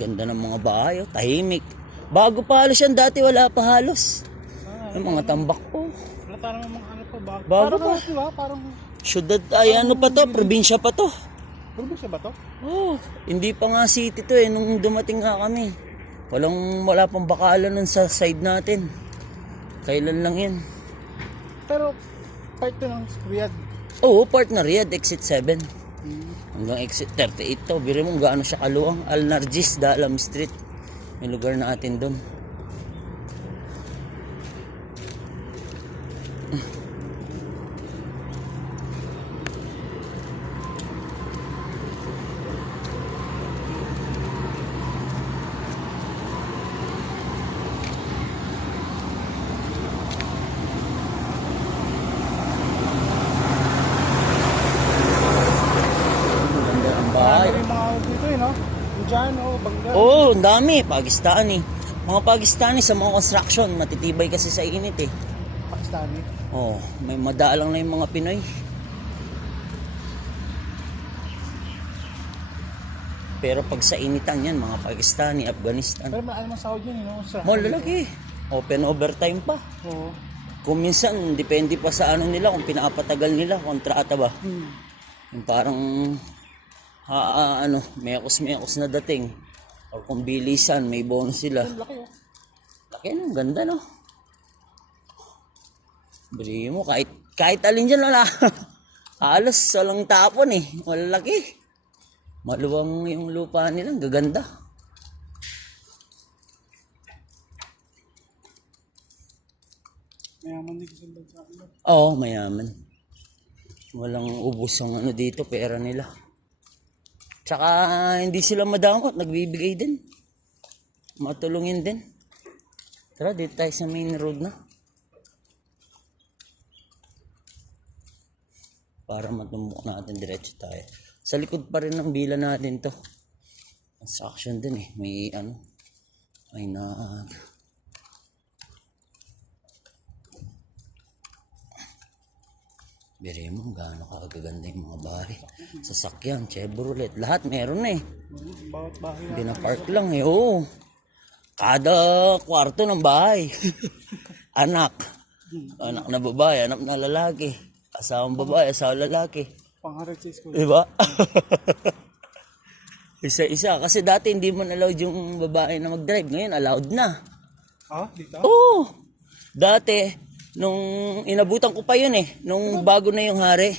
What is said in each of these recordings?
Ganda ng mga bahay, oh. Tahimik. Bago pa halos yan, dati wala pa halos. Yung mga tambak po. Wala parang mga ano pa bago. Bago parang pa. Ano, diba? Parang Syudad, ay ano pa to, probinsya pa to. probinsya ba to? Oh, hindi pa nga city to eh, nung dumating nga kami. Wala pang bakalan nun sa side natin. Kailan lang yan. Pero part to ng Riyadh. Oo, part na Riyadh, exit 7. Hanggang exit 38 to. Biro mo gaano siya kaluwang. Al Narjis, Dalam Street. May lugar natin doon. Ganda ang bahay. Marami rin mga ano dito eh, no? Diyan, Bangga. Oo, ang dami. Pakistani. Mga Pakistani sa mga construction. Matitibay kasi sa init eh. Pakistani. Oh, may madalang na yung mga Pinoy. Pero pag sa initan yan, mga Pakistani, Afghanistan. Pero maalam ang sahod yun, no? Sa Lalaki. Open overtime pa. Oo. Kung minsan, depende pa sa ano nila, kung pinapatagal nila, kontrata ba. Yung parang, mekos na dating. O kung bilisan, may bonus sila. Laki, oh. Laki no, ganda no. Bili mo, kahit alin dyan wala. Halos walang tapon eh. Malalaki. Maluwang yung lupa nila, gaganda. Mayaman din kasi bansa nila. Oo, mayaman. Walang ubos ang ano dito, pera nila. Tsaka hindi sila madamot, nagbibigay din. Matulungin din. Tara, dito tayo sa main road na. Para matumbok natin, diretso tayo. Sa likod pa rin ng bila natin to. Construction din eh. May bire mo, gaano kagaganda yung mga bahay. Sasakyan, Chevrolet, lahat meron na eh. Bawat bahay Hindi na park lang eh, oo. Kada kwarto ng bahay. Anak na babae, anak na lalaki. Asawang babae, asawang lalaki. pang-harap sa school. Diba? Isa-isa. Kasi dati hindi mo allowed yung babae na mag-drive. Ngayon, allowed na. Ah, dito? Oo. Dati, nung inabutan ko pa yun eh. Nung bago na yung hari.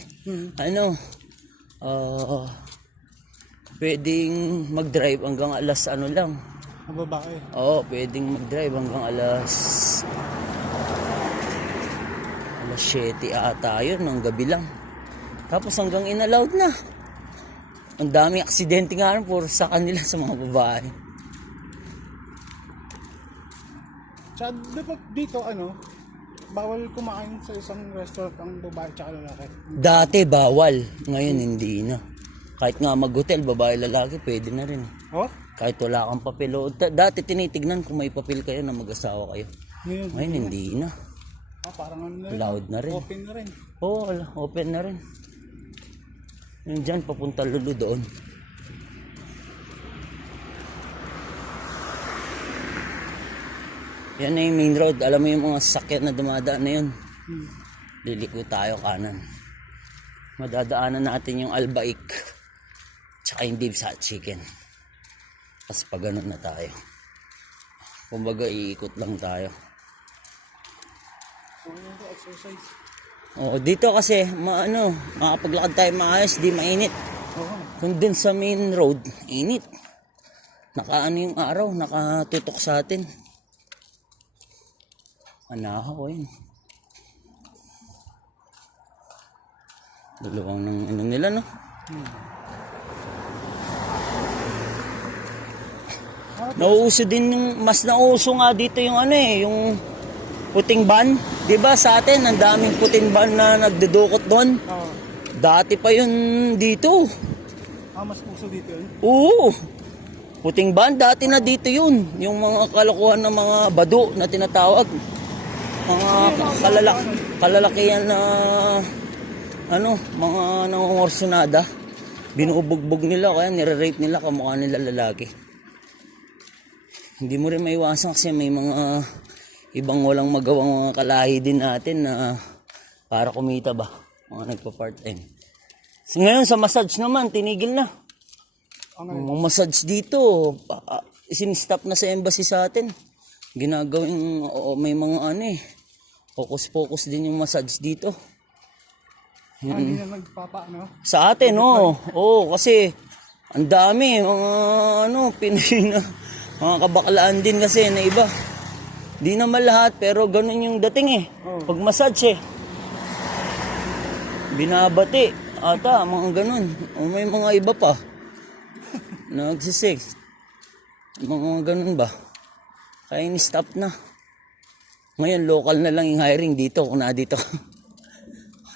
Pwedeng mag-drive hanggang alas lang. Ang babae. Oo, pwedeng mag-drive hanggang alas 7 ata yun, ng gabi lang. Tapos hanggang inallowed na. Ang dami aksidente nga rin puro sa kanila sa mga babae. Tsaka dapat dito, bawal kumain sa isang restaurant ang babae tsaka lalaki. Dati bawal, ngayon hindi na. Kahit nga mag-hotel, babae lalaki, pwede na rin. Oh? Kahit wala kang papel. Dati tinitignan kung may papel kayo na mag-asawa kayo. Ngayon hindi na. Parang Allowed na rin. open na rin. Oo, open na rin. Yung dyan, papunta Lulu doon. Yan na yung main road. Alam mo yung mga sasakyan na dumadaan na yun. Liliko tayo kanan. Madadaanan natin yung Albaik. Tsaka yung Dibs Hot Chicken. Tapos pag ganun na tayo. Kumbaga iikot lang tayo. Exercise. Oo, dito kasi makapaglakad tayo maayos, di mainit. Kung dun sa main road, init. Yung araw, nakatutok sa atin. Anahaw yun. Dalawang ng nila, no? Nauuso din mas nauuso nga dito yung yung puting ban. 'Di ba sa atin ang daming puting ban na nagdudukot doon? Oo. Dati pa yun dito. Mas uso dito yun? Oo. Puting ban dati na dito yun. Yung mga kalokohan ng mga bado na tinatawag. Mga kalalakihan na mga nangungorsonada. Binubugbog nila kaya nire-rape nila kamukha nila lalaki. Hindi mo rin maiwasan kasi may mga ibang walang magawang mga kalahi din natin na para kumita ba. Mga nagpa-part-time. So, ngayon sa massage naman, tinigil na. Mga massage dito, sinistop na sa embassy sa atin. Ginagawing, may mga focus din yung massage dito. Hindi na nagpapaano. Sa atin, oo, kasi ang dami, mga Pinoy na, mga kabaklaan din kasi na iba. Di naman lahat, pero ganun yung dating Pag massage binabati, ata, mga ganun. O may mga iba pa. Nagsisex. Mga ganun ba? Kaya ni-stop na. Ngayon, local na lang yung hiring dito, kung na dito.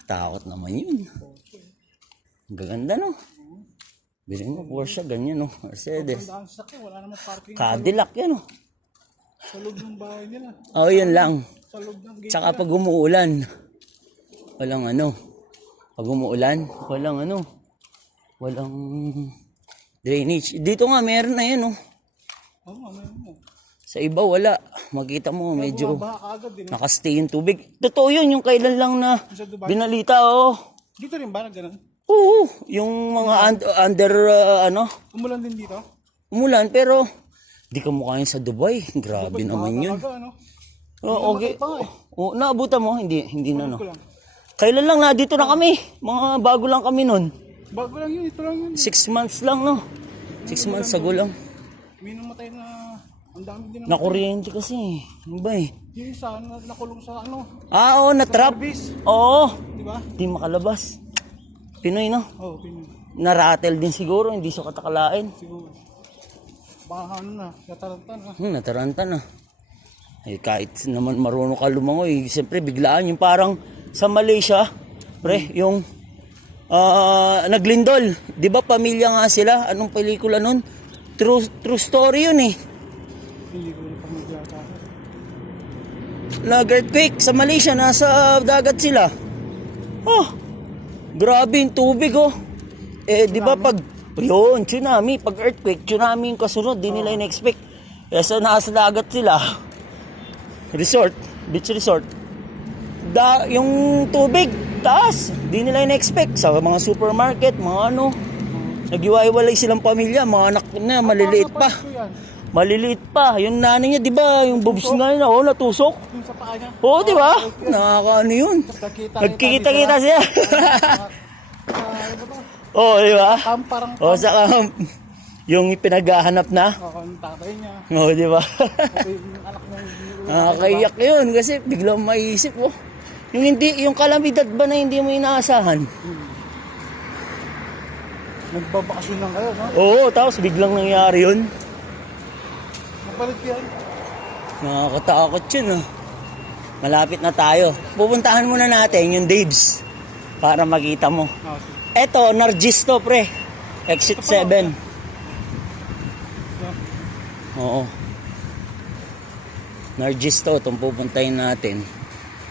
Takot naman yun. Gaganda, no? Bili mo, Porsche, ganyan, no? Mercedes. Ang sakit, wala namang parking. Cadillac, yan, no? Sa loob ng bahay nila. Oo, yun lang. Sa loob ng gate. Tsaka pag umuulan, walang Pag umuulan, walang drainage. Dito nga, meron na yan, no? Oo, meron mo. Sa iba, wala. Makita mo, medyo Bumaba agad din. nakastay yung tubig. Totoo yun, yung kailan lang na Sa Dubai. binalita, Dito rin ba na ganun? Oo, yung mga under, Umulan din dito? umulan, pero di ka mukha yun sa Dubai. Grabe naman yun. Talaga, ano? Oh, okay. Naabutan mo? Hindi na, no? Ko lang. Kailan lang na dito na kami? Mga bago lang kami nun. Bago lang yun, ito lang yun. 6 months lang, no? 6 months ago lang. May namatay na, ang dami din Na kuryente kasi. Ano ba eh? yung isa nakulong sa Oo, na-trap. service. Oo. Di ba? Di makalabas. Pinoy, no? Oo, Pinoy. Naratel din siguro, hindi siya katakalain. Siguro. Baka nataranta na. Nataranta na. Eh, kahit naman marunong ka lumangoy, siyempre biglaan yung parang sa Malaysia, pre, yung naglindol. Di ba pamilya nga sila? Anong pelikula nun? True story yun eh. Hindi ko na pamagyata. Nag-earthquake sa Malaysia, nasa dagat sila. Oh, grabe yung tubig di ba pag, tsunami, pag earthquake, tsunami yung kasunod, di nila in-expect. Sa nasa dagat sila, beach resort, yung tubig, taas, di nila in-expect. Sa mga supermarket, mga nagiwaiwalay silang pamilya, mga anak na, maliliit pa. Maliliit pa. Yung nanay niya, di ba, yung boobs nga yun, natusok. Yung sa paa niya. Oo, di ba? Nakakaano yun. Nagkikita-kita siya. Oo, di ba? Parang Saka, yung pinaghahanap na. ang tatay niya. Oo, di ba? Yung anak niya. Nakakaiyak yun kasi biglang maisip, yung kalamidad ba na hindi mo inaasahan? Nagbabakasyon lang kayo, no? Oo, tapos biglang nangyari yun. Napalit yan. Nakakatakot yun, Malapit na tayo. Pupuntahan muna natin yung Dave's para makita mo. Eto, Nargis to, pre. Exit 7. Oo. Nargis to, itong pupuntahin natin.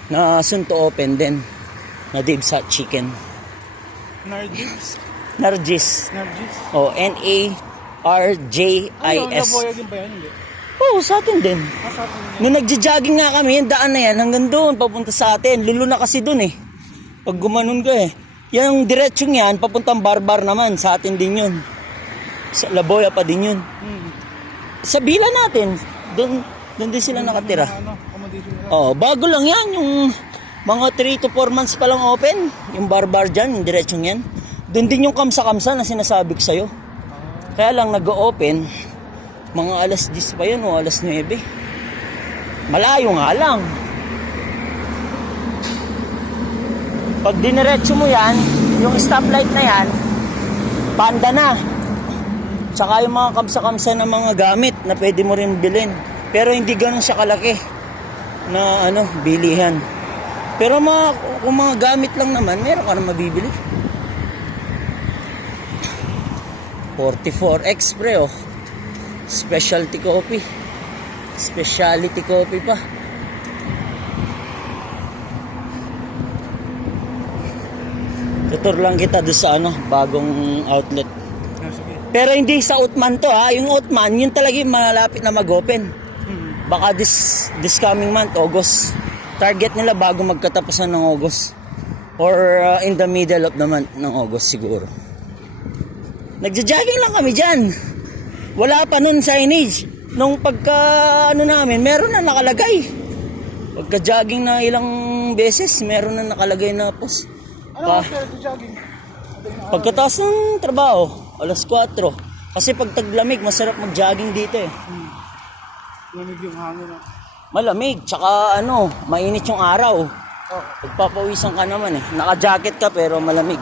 Na soon to open din. Na Dave's Hot Chicken. Nargis. Nargis. Nargis. Narjis. Naboya din ba yan? Hindi. Oo, sa atin din. Sa atin yan. Nung nagja-jogging nga kami, yung daan na yan, hanggang doon, papunta sa atin. Lulo na kasi doon Pag gumanon ka Yung diretsong yan, papuntang Barbar naman, sa atin din yun. Sa Laboya pa din yun. Sa Bila natin, doon din sila nakatira. Bago lang yan, yung mga 3 to 4 months pa lang open. Yung Barbar dyan, yung diretsong yan. Doon din yung kamsa-kamsa na sinasabi ko sa'yo. Kaya lang nag-open, mga alas 10 pa yun o alas 9. Malayo nga lang. Pag diniretso mo yan, yung stoplight na yan, panda na. Tsaka yung mga kamsa-kamsa na mga gamit na pwede mo rin bilhin. Pero hindi ganun siya kalaki na bilihan. Pero kung mga gamit lang naman, meron ka na mabibili. 44X pre Specialty coffee. Specialty coffee pa. Tutur lang kita doon sa bagong outlet. Sige. Pero hindi sa Utman to ha. Yung Utman, yun talaga yung malapit na mag-open. Baka this coming month, August. Target nila bago magkatapusan ng August. Or in the middle of the month ng August siguro. Nagja-jogging lang kami dyan. Wala pa nun signage. Nung pagka namin, meron na nakalagay. Pagka-jogging na ilang beses, meron na nakalagay na post. Ano ka jogging? Pagkatapos ng trabaho, alas 4. Kasi pag taglamig, masarap mag-jogging dito eh. Lamig yung hangin. Malamig, tsaka mainit yung araw. Oh. Pagpapawisan ka naman eh. Naka-jacket ka pero malamig.